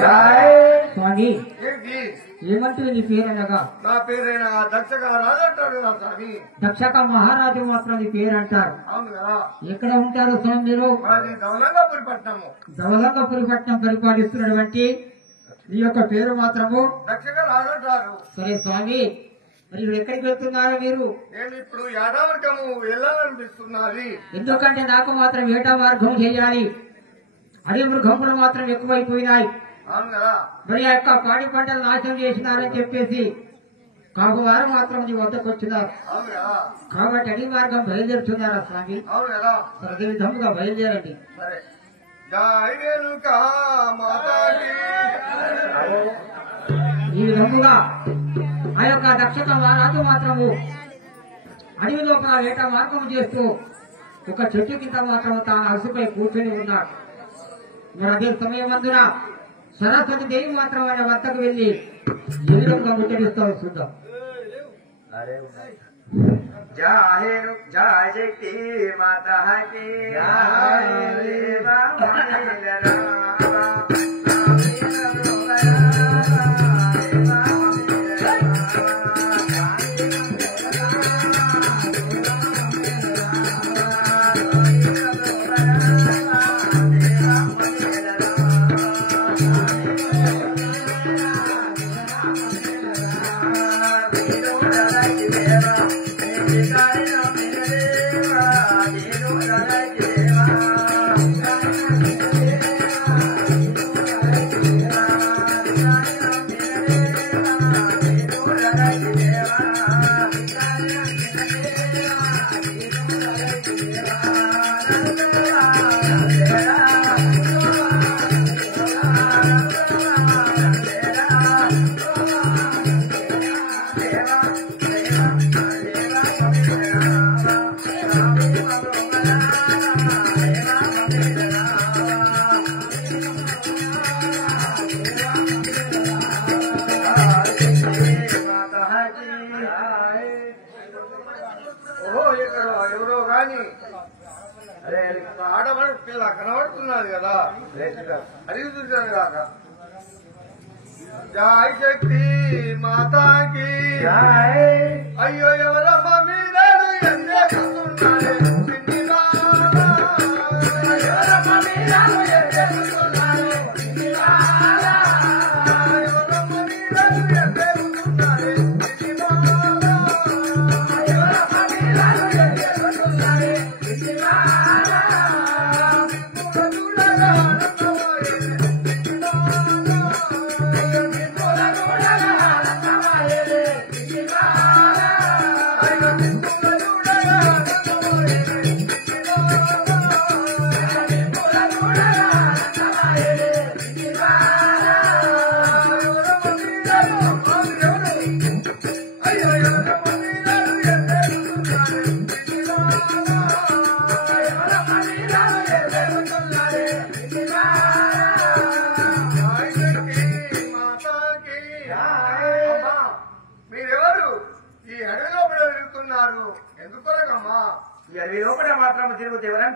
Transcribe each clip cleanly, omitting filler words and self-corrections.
స్వామి ఏమంటే నీ పేరనగా? నా పేరైనా దక్షక రాజు అంటాడు నా స్వామి. దక్షక మహారాజు మాత్రం నీ పేరు అంటారు. అవును కదా. ఎక్కడ ఉంటారు స్వామి మీరు? మాది ధవలంగపురి పట్టణము. ధవలంగపురి పట్టణం పరిపాలిస్తున్నటువంటి నీ యొక్క పేరు మాత్రము దక్షక రాజు అంటారు. సరే స్వామి, మరి ఎక్కడికి వెళ్తున్నారు మీరు? నేను ఇప్పుడు యాదావర్గము వెళ్ళాలనిపిస్తున్నది. ఎందుకంటే నాకు మాత్రం ఏటా మార్గం చేయాలి. అదే మృగములు మాత్రం ఎక్కువైపోయినాయి. అవును కదా. మరి ఆ యొక్క పాడి పంటలు నాశనం చేసినారని చెప్పేసి కాకువారు మాత్రం నీ వద్దకు వచ్చినారు. అవును కదా. కాబట్టి అడి మార్గం బయలుదేరుతున్నారా స్వామి? అవును కదా. అదే విధముగా బయలుదేరండి. సరే. జై రేణుకా మాతాకి. ఈ విధముగా ఆ యొక్క దక్షక మహారాజు మాత్రము అడవి లోపల వేట మార్గం చేస్తూ ఒక చెట్టు కింద మాత్రం తాను అలసిపై కూర్చొని ఉన్నాడు. మరి అదే సమయమందున సరస్వతి దేవి మాత్రం ఆయన వద్దకు వెళ్లి ఏ విధంగా ముట్టడిస్తావు చూద్దాం. జయ శక్తి మాతాకి. ఎవరో గాని అరే ఆడవాడు పిల్ల కనబడుతున్నది కదా, అది చూసాను కాక. జై శక్తి మాతాకి. అయ్యో ఎవరమ్మా మీరాడు ఎందే కూర్చున్నాడే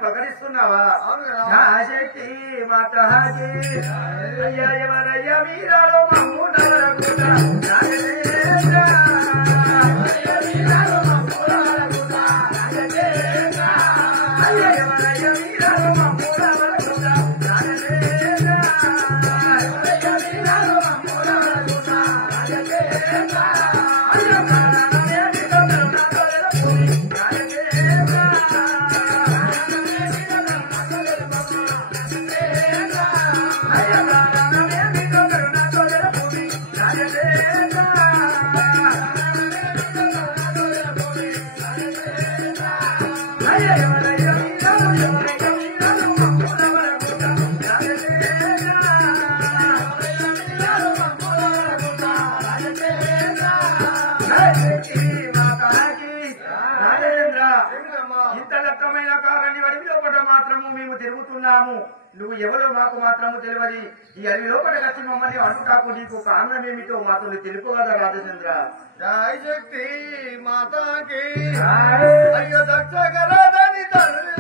పలకరిస్తున్నావా? శక్తి మాతాకి. అయ్యా ఎవరయ్యా మీరాలో నువ్వు ఎవరో మాకు మాత్రము తెలియదు. ఈ అవి లోపల వచ్చి మమ్మల్ని అడుగుతాకు నీకు కారణం ఏమిటో మాతో తెలుపుగదా రాజచంద్ర. జై శక్తి మాతాకి. అయ్యో దక్షకరాదని తల్లి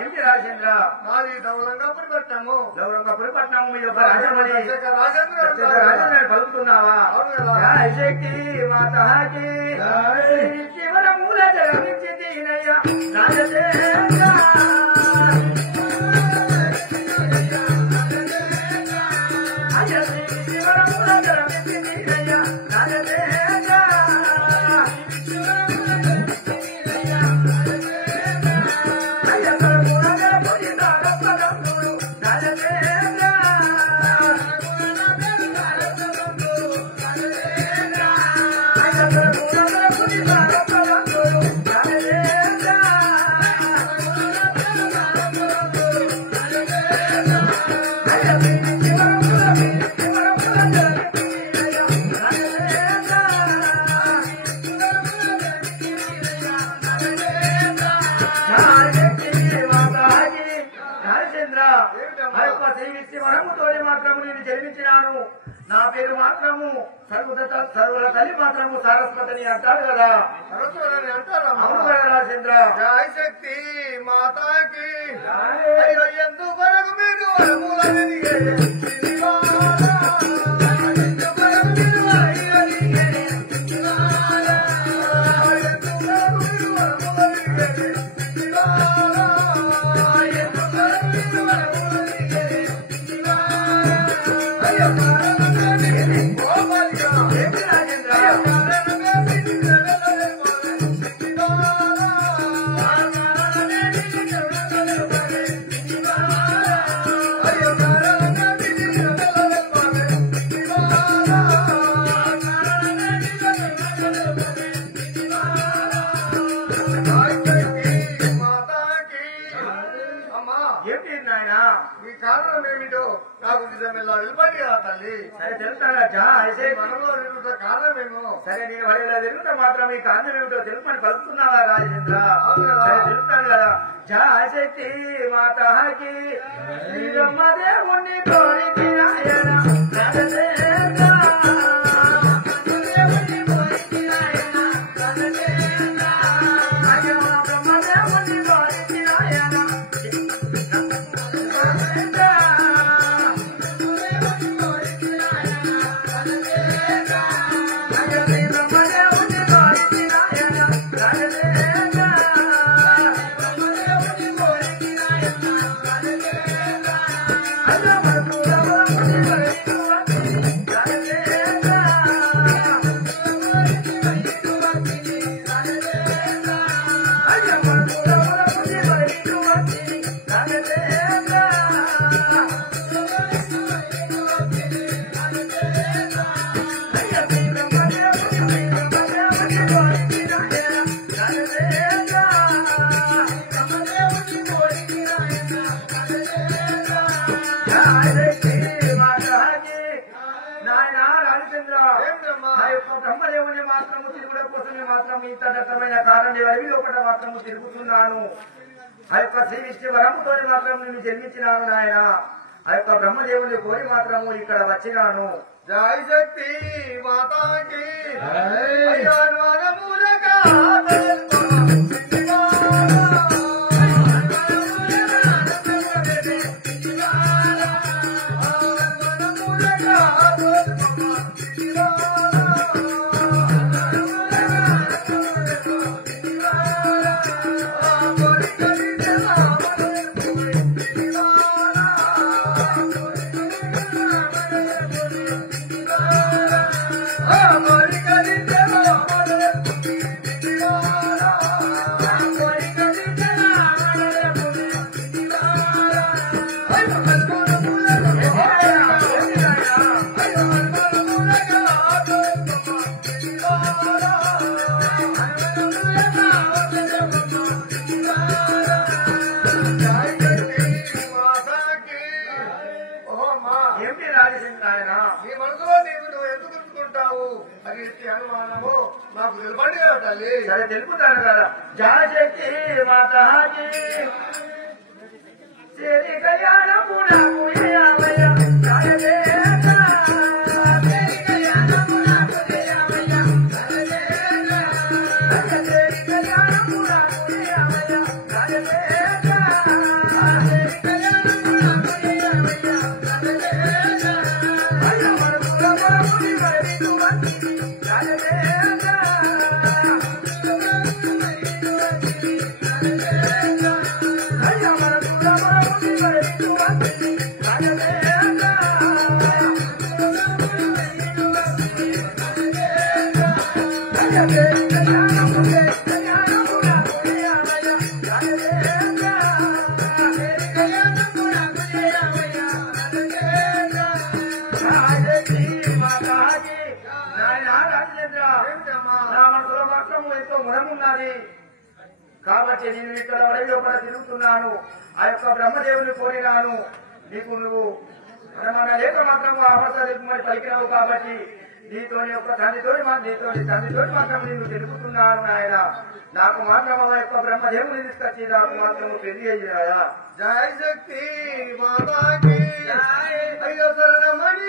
ఏమిటి రాజేంద్ర? నాది దౌలంగాపురిపట్నము. గౌరవపురపట్నం మీ యొక్క రాజమణి రాజేంద్ర రాజేంద్ర పలుకుతున్నావా? అవును కదా. జయ శక్తి మాతాకి శివర మూల జగమించి దీనయ్య రాజేంద్ర శివర మూల జగమించి దీనయ్య రాజేంద్ర మాత్రము నేను జన్మించినాను. నా పేరు మాత్రము సర్వుల తల్లి మాత్రము సరస్వతిని అంటారు కదా. సరస్వతిని అంటారా? అవును కదా రాజేంద్ర. జయ శక్తి మాతాకి. అయ్యో ఎందుకు వరకు మీరు వరములని కారణం ఏమిటో నాకు నిజమెల్లా వెళ్ళిపోయి కదా తల్లి. సరే తెలుస్తాగా అయితే మనలో నిలుత కారణమేమో. సరే నేను వాడిలా తెలుగుతా మాత్రం ఈ కారణం ఏమిటో తెలుపని పలుకుతున్నావా రాజేంద్ర? అవును కదా. సరే తెలుస్తాను కదా. జయశక్తి మాతాకి శ్రీరమ్మదేవుణ్ణి కోరితి నాయన రాజేంద్ర బ్రహ్మదేవుని మాత్రము తిరుగుడ కోసమే మాత్రం ఇంత దట్టమైన కారణం అడవి లోపల మాత్రము తిరుగుతున్నాను. ఆ యొక్క శ్రీ విష్ణువరముతో మాత్రం నేను జన్మించినాను నాయన. ఆ యొక్క బ్రహ్మదేవుని కోరి మాత్రము ఇక్కడ వచ్చినాను. జయ శక్తి మాతాకి. నీ మనసులో నీవు నువ్వు ఎందుకు గుర్తుకుంటావు అది అనుమానము నాకు నిలబడి కదా తల్లి. సరే తెలుపుతాను కదా. జయశక్తి మాతాకి శ్రీ ఎంతో గుణమున్నది. కాబట్టి నేను ఇక్కడ అడవి లోపల తిరుగుతున్నాను. ఆ యొక్క బ్రహ్మదేవుని కోరినాను. నీకు నువ్వు మనమన్న లేక మాత్రం ఆపసరి పలికినావు. కాబట్టి నీతోని యొక్క తండ్రితోటి మాత్రం నేను తెలుపుతున్నాను నాయన. నాకు మాత్రం ఆ యొక్క బ్రహ్మదేవుని తీసుకొచ్చి నాకు మాత్రం పెళ్లి అయ్యాయా. జయ శక్తి మాతాకి అయ్యో శరణమణి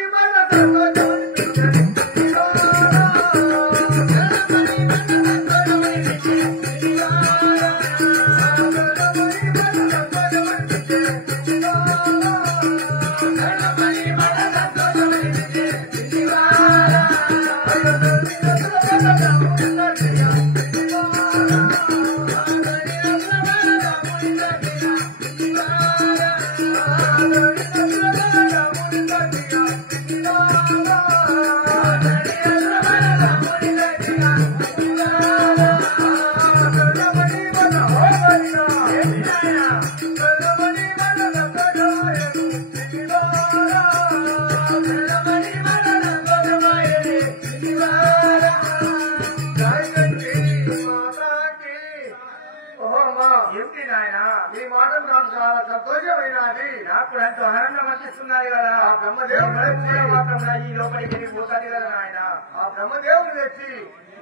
ఏమిటి నాయన ఈ మాట నాకు చాలా సంతోషమైనది. నాకు ఎంతో ఆనందం అనిపిస్తున్నది కదా. ఆ బ్రహ్మదేవుడు మాత్రం ఈ లోపలికి పోతాది కదా నాయన. ఆ బ్రహ్మదేవుడు తెచ్చి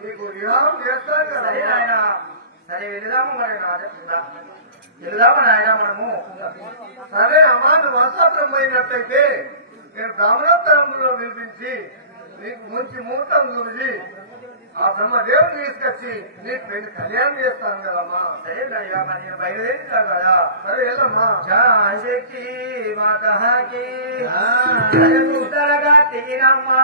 నీకు వివాహం చేస్తాడు కదా. సరే నాయన, సరే వెళదాము. మరి వెళదాము నాయన మనము. సరే అమ్మా, నువ్వు వస్త్రం పోయినట్టయితే నేను బ్రాహ్మణోత్తరంలో వినిపించి నీకు మంచి ముహూర్తం చూసి ఆ బ్రహ్మదేవుని తీసుకొచ్చి నీకు పెళ్లి కళ్యాణం చేస్తాను కదమ్మా. సరే నేను బయలుదేరుతాను కదా. సరే వెళ్ళమ్మా. శక్తి మాతకి ఉత్తరగా తీరమ్మా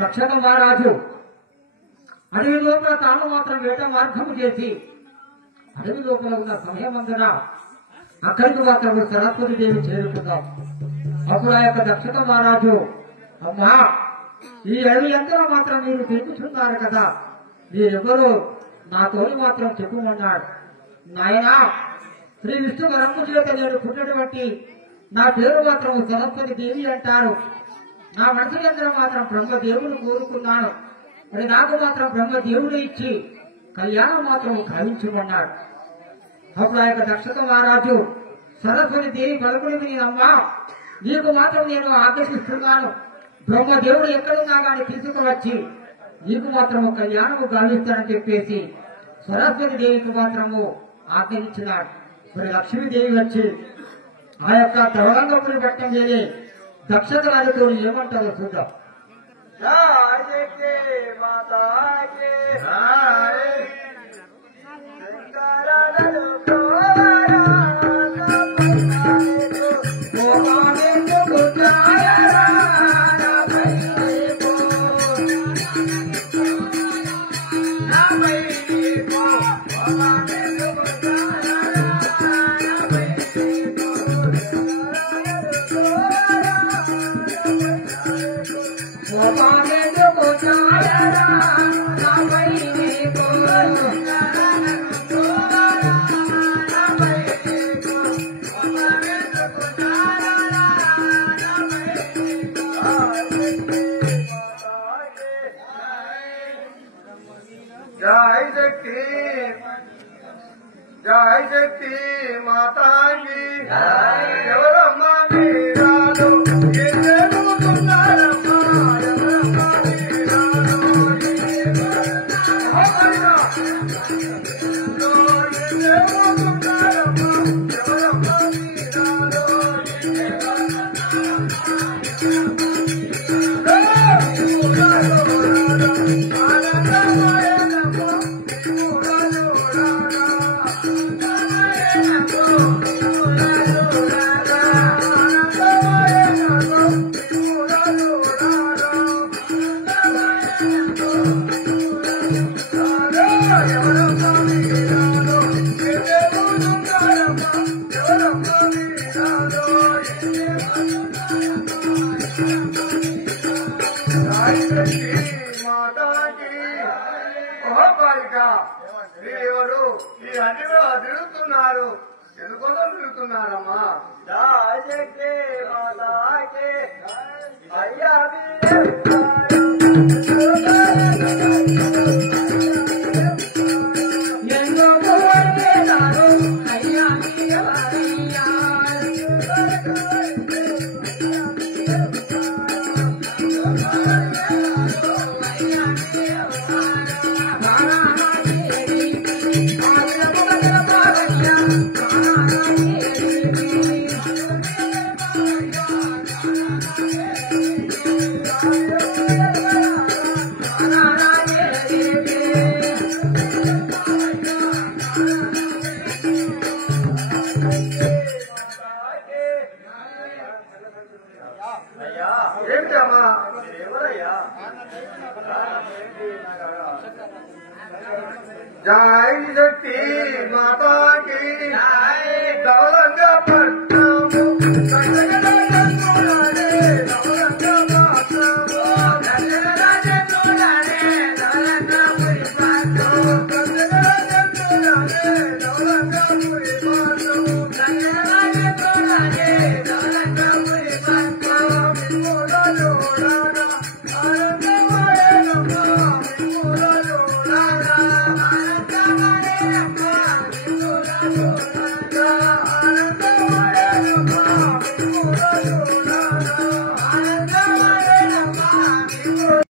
దక్షిణ మహారాజు అడవి లోపల తాను మాత్రం వేట మార్గము చేసి అడవి లోపల ఉన్న సమయమందున అక్కడికి మాత్రం సరస్వతి దేవి చేరుకుందాం. అప్పుడు ఆ యొక్క దక్షిణ మహారాజు, అమ్మా ఈ అడవి ఎంతలో మాత్రం మీరు తిరుగుతున్నారు కదా, మీరెవరు నాతోని మాత్రం చెప్పమన్నాడు. నాయనా, శ్రీ విష్ణు వరము చేత నేను పుట్టినటువంటి నా పేరు మాత్రం సరస్వతి దేవి అంటారు. నా మనసు దగ్గర మాత్రం బ్రహ్మదేవుని కోరుకున్నాను. మరి నాకు మాత్రం బ్రహ్మదేవుడు ఇచ్చి కళ్యాణం మాత్రం గావించమన్నాడు. అప్పుడు ఆ యొక్క దక్షిణ మహారాజు సరస్వతి దేవి పలుకుని నేనమ్మా, నీకు మాత్రం నేను ఆదేశిస్తున్నాను. బ్రహ్మదేవుడు ఎక్కడున్నా కానీ తీసుకువచ్చి నీకు మాత్రము కళ్యాణము గావిస్తానని చెప్పేసి సరస్వతి దేవికి మాత్రము ఆజ్ఞయించినాడు. మరి లక్ష్మీదేవి వచ్చి ఆ యొక్క తవరంగపురి పెట్టం చేసి దక్షత రాజుతో ఏమంటారో చూద్దాం. जय शक्ति माता की, ఎవరమ్మా మీరా మాతాకి ఓ బాలిక మీరెవరు ఈ అడవిలో తిరుగుతున్నారు ఎందుకోసం తిరుగుతున్నారమ్మా శక్తి మాతాకి అయ్యా ఏమిటమ్మా ఎవరయ్యా జై శక్తి మాతాకి ధవలంగా పట్టాము